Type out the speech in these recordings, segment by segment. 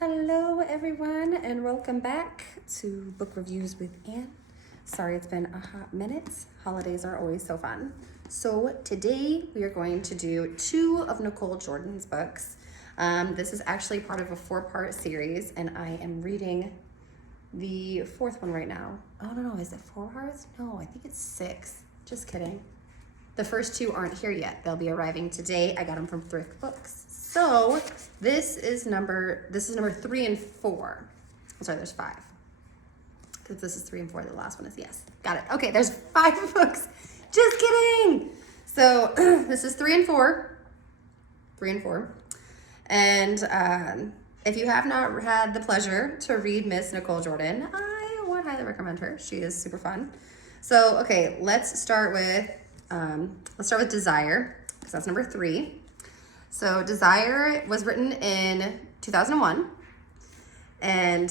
Hello everyone and welcome back to Book Reviews with Anne. Sorry it's been a hot minute. Holidays are always so fun. So today we are going to do two of Nicole Jordan's books. This is actually part of a 4-part series and I am reading the fourth one right now. Oh no, is it 4 parts? No, I think it's 6. Just kidding. The first 2 aren't here yet. They'll be arriving today. I got them from Thrift Books. So this is number 3 and 4. I'm sorry, there's 5. Because this is 3 and 4. The last one is yes. Got it. Okay, there's 5 books. Just kidding. So this is 3 and 4. 3 and 4. And if you have not had the pleasure to read Miss Nicole Jordan, I would highly recommend her. She is super fun. So okay, let's start with Desire, because that's number 3. So Desire was written in 2001, and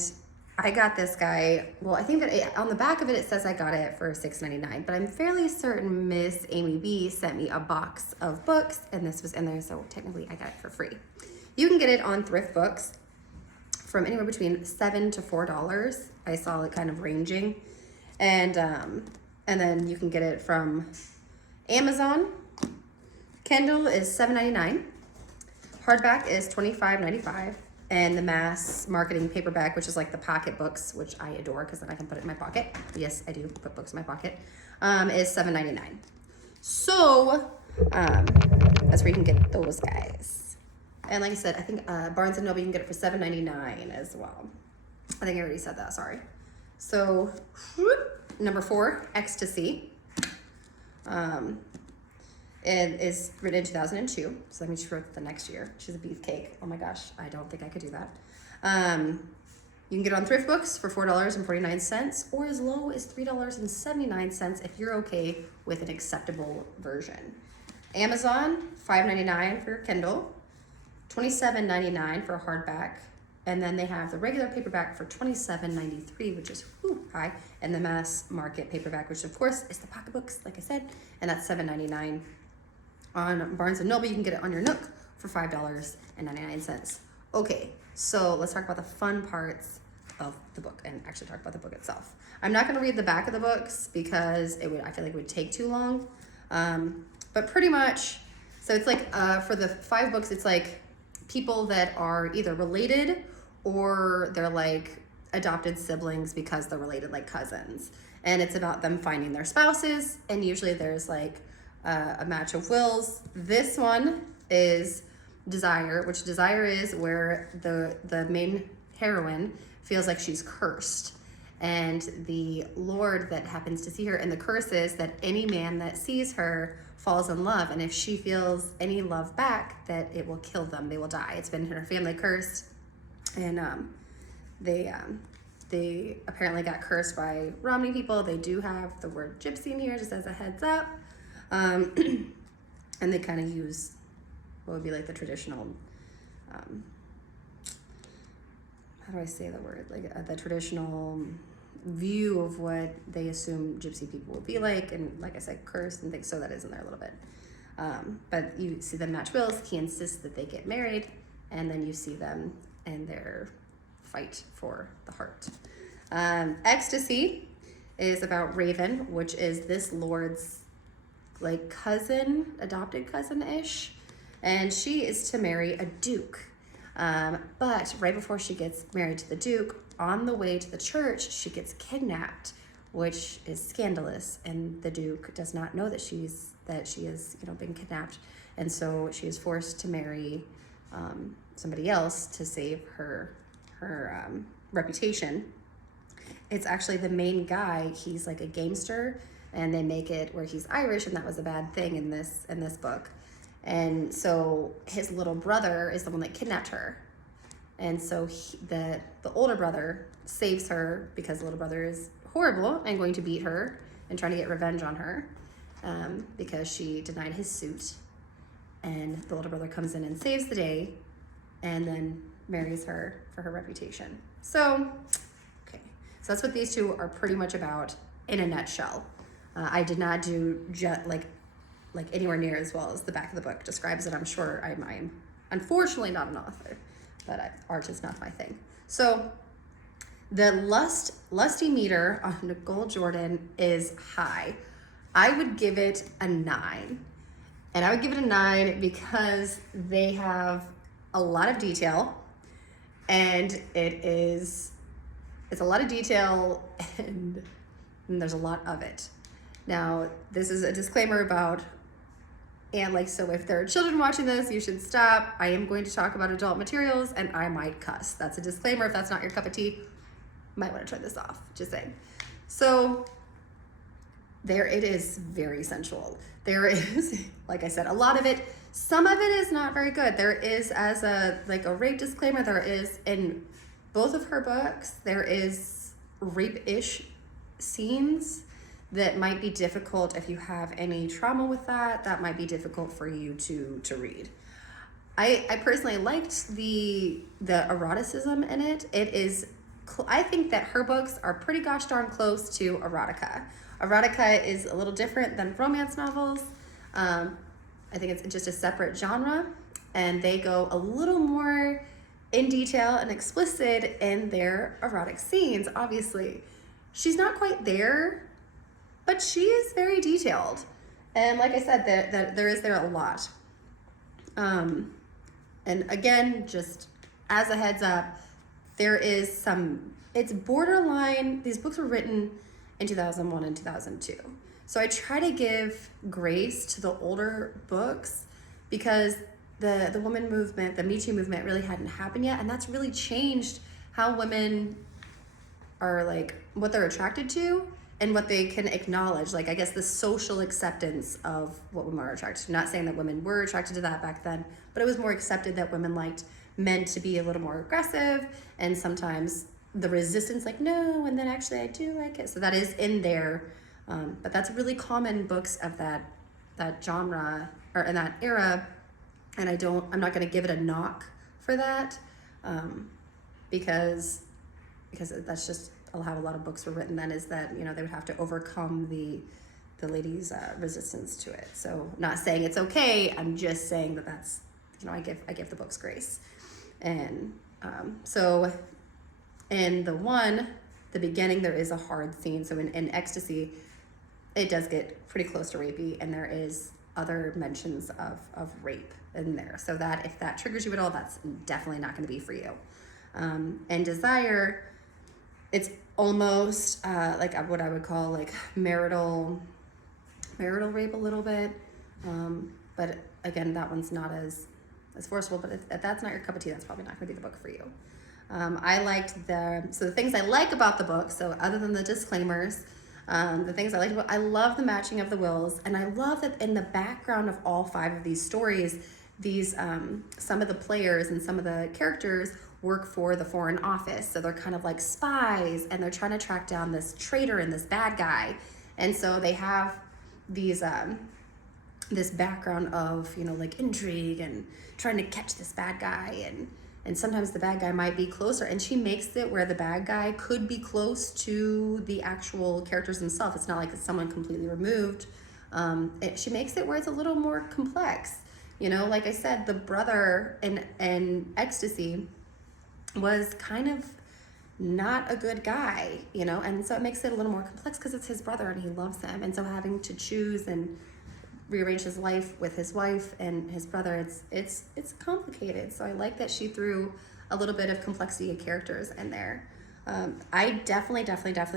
I got this guy, well, I think that on the back of it, it says I got it for $6.99, but I'm fairly certain Miss Amy B sent me a box of books, and this was in there, so technically I got it for free. You can get it on Thrift Books from anywhere between $7 to $4. I saw it kind of ranging, and then you can get it from Amazon. Kindle is $7.99. Hardback is $25.95. And the mass marketing paperback, which is like the pocket books, which I adore because then I can put it in my pocket. Yes, I do put books in my pocket. Is $7.99. So that's where you can get those guys. And like I said, I think Barnes & Noble, you can get it for $7.99 as well. I think I already said that, sorry. So number 4, Ecstasy. It is written in 2002, so that means she wrote the next year. She's a beefcake. Oh my gosh, I don't think I could do that. You can get it on Thrift Books for $4.49, or as low as $3.79 if you're okay with an acceptable version. Amazon, $5.99 for Kindle, $27.99 for a hardback, and then they have the regular paperback for $27.93, which is high, and the mass market paperback, which of course is the pocketbooks, like I said, and that's $7.99. On Barnes & Noble, you can get it on your Nook for $5.99. Okay, so let's talk about the fun parts of the book and actually talk about the book itself. I'm not going to read the back of the books because I feel like it would take too long. But pretty much, so it's like for the 5 books, it's like people that are either related or they're like adopted siblings because they're related, like cousins. And it's about them finding their spouses, and usually there's like a match of wills. This one is Desire, which Desire is where the main heroine feels like she's cursed, and the Lord that happens to see her, and the curse is that any man that sees her falls in love, and if she feels any love back, that it will kill them, they will die. It's been her family curse, and they apparently got cursed by Romney people. They do have the word gypsy in here, just as a heads up. And they kind of use what would be like the traditional, how do I say the word? Like the traditional view of what they assume gypsy people will be like. And like I said, cursed and things, so that is in there a little bit. But you see them match wills. He insists that they get married, and then you see them and their fight for the heart. Ecstasy is about Raven, which is this Lord's like cousin, adopted cousin-ish, and she is to marry a duke. But right before she gets married to the duke, on the way to the church, she gets kidnapped, which is scandalous, and the duke does not know that she is been kidnapped, and so she is forced to marry somebody else to save her reputation. It's actually the main guy. He's like a gamester, and they make it where he's Irish, and that was a bad thing in this book. And so his little brother is the one that kidnapped her, and so the older brother saves her because the little brother is horrible and going to beat her and trying to get revenge on her because she denied his suit. And the older brother comes in and saves the day, and then marries her for her reputation. So that's what these two are pretty much about in a nutshell. I did not do like anywhere near as well as the back of the book describes it. I'm sure I'm unfortunately not an author, but art is not my thing. So the lusty meter on Nicole Jordan is high. I would give it a 9. And I would give it a 9 because they have a lot of detail, and it's a lot of detail, and there's a lot of it. Now, this is a disclaimer about, and like, so if there are children watching this, you should stop. I am going to talk about adult materials, and I might cuss. That's a disclaimer. If that's not your cup of tea, you might want to turn this off, just saying. So there it is, very sensual. There is, like I said, a lot of it. Some of it is not very good. There is, as a rape disclaimer, there is in both of her books, there is rape-ish scenes that might be difficult if you have any trauma with that. That might be difficult for you to read. I personally liked the eroticism in it. It is, I think that her books are pretty gosh darn close to erotica. Erotica is a little different than romance novels. I think it's just a separate genre, and they go a little more in detail and explicit in their erotic scenes. Obviously, she's not quite there, but she is very detailed. And like I said, there is a lot. And again, just as a heads up, there is some, it's borderline, these books were written in 2001 and 2002. So I try to give grace to the older books because the women movement, the Me Too movement really hadn't happened yet. And that's really changed how women are, like, what they're attracted to and what they can acknowledge. Like, I guess the social acceptance of what women are attracted to. Not saying that women were attracted to that back then, but it was more accepted that women liked men to be a little more aggressive, and sometimes the resistance, like, no, and then actually I do like it. So that is in there, but that's really common in books of that genre or in that era, and I'm not going to give it a knock for that, because that's just how a lot of books were written then, is that, you know, they would have to overcome the ladies' resistance to it. So not saying it's okay, I'm just saying that's, you know, I give the books grace. And so in the beginning, there is a hard scene. So in Ecstasy, it does get pretty close to rapey, and there is other mentions of rape in there. So that, if that triggers you at all, that's definitely not going to be for you. And Desire, it's almost like what I would call like marital rape a little bit. But again, that one's not as forceful, but if that's not your cup of tea, that's probably not going to be the book for you. I liked the things I like about the book, so other than the disclaimers, the things I liked about, I love the matching of the wills, and I love that in the background of all 5 of these stories, these some of the players and some of the characters work for the Foreign Office, so they're kind of like spies, and they're trying to track down this traitor and this bad guy, and so they have these this background of, you know, like intrigue and trying to catch this bad guy, and sometimes the bad guy might be closer, and she makes it where the bad guy could be close to the actual characters themselves. It's not like it's someone completely removed. She makes it where it's a little more complex. You know, like I said, the brother in Ecstasy was kind of not a good guy, you know, and so it makes it a little more complex because it's his brother and he loves him, and so having to choose and rearrange his life with his wife and his brother, it's complicated. So I like that she threw a little bit of complexity of characters in there. I definitely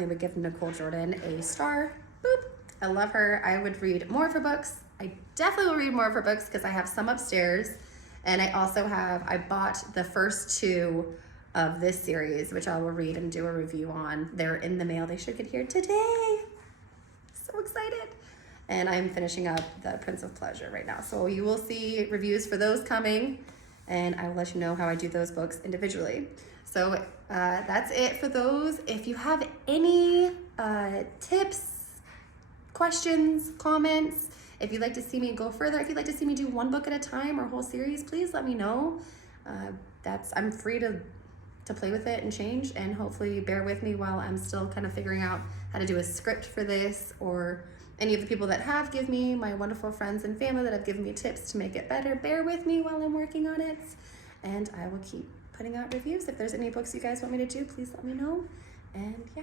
would give Nicole Jordan a star. Boop. I love her. I would read more of her books. I definitely will read more of her books because I have some upstairs, and I bought the first 2 of this series, which I will read and do a review on. They're in the mail. They should get here today. So excited. And I'm finishing up the Prince of Pleasure right now. So you will see reviews for those coming, and I will let you know how I do those books individually. So that's it for those. If you have any tips, questions, comments, if you'd like to see me go further, if you'd like to see me do one book at a time or a whole series, please let me know. I'm free to play with it and change, and hopefully bear with me while I'm still kind of figuring out how to do a script for this, or any of the people that have given me, my wonderful friends and family that have given me tips to make it better. Bear with me while I'm working on it, and I will keep putting out reviews. If there's any books you guys want me to do, please let me know. And yeah.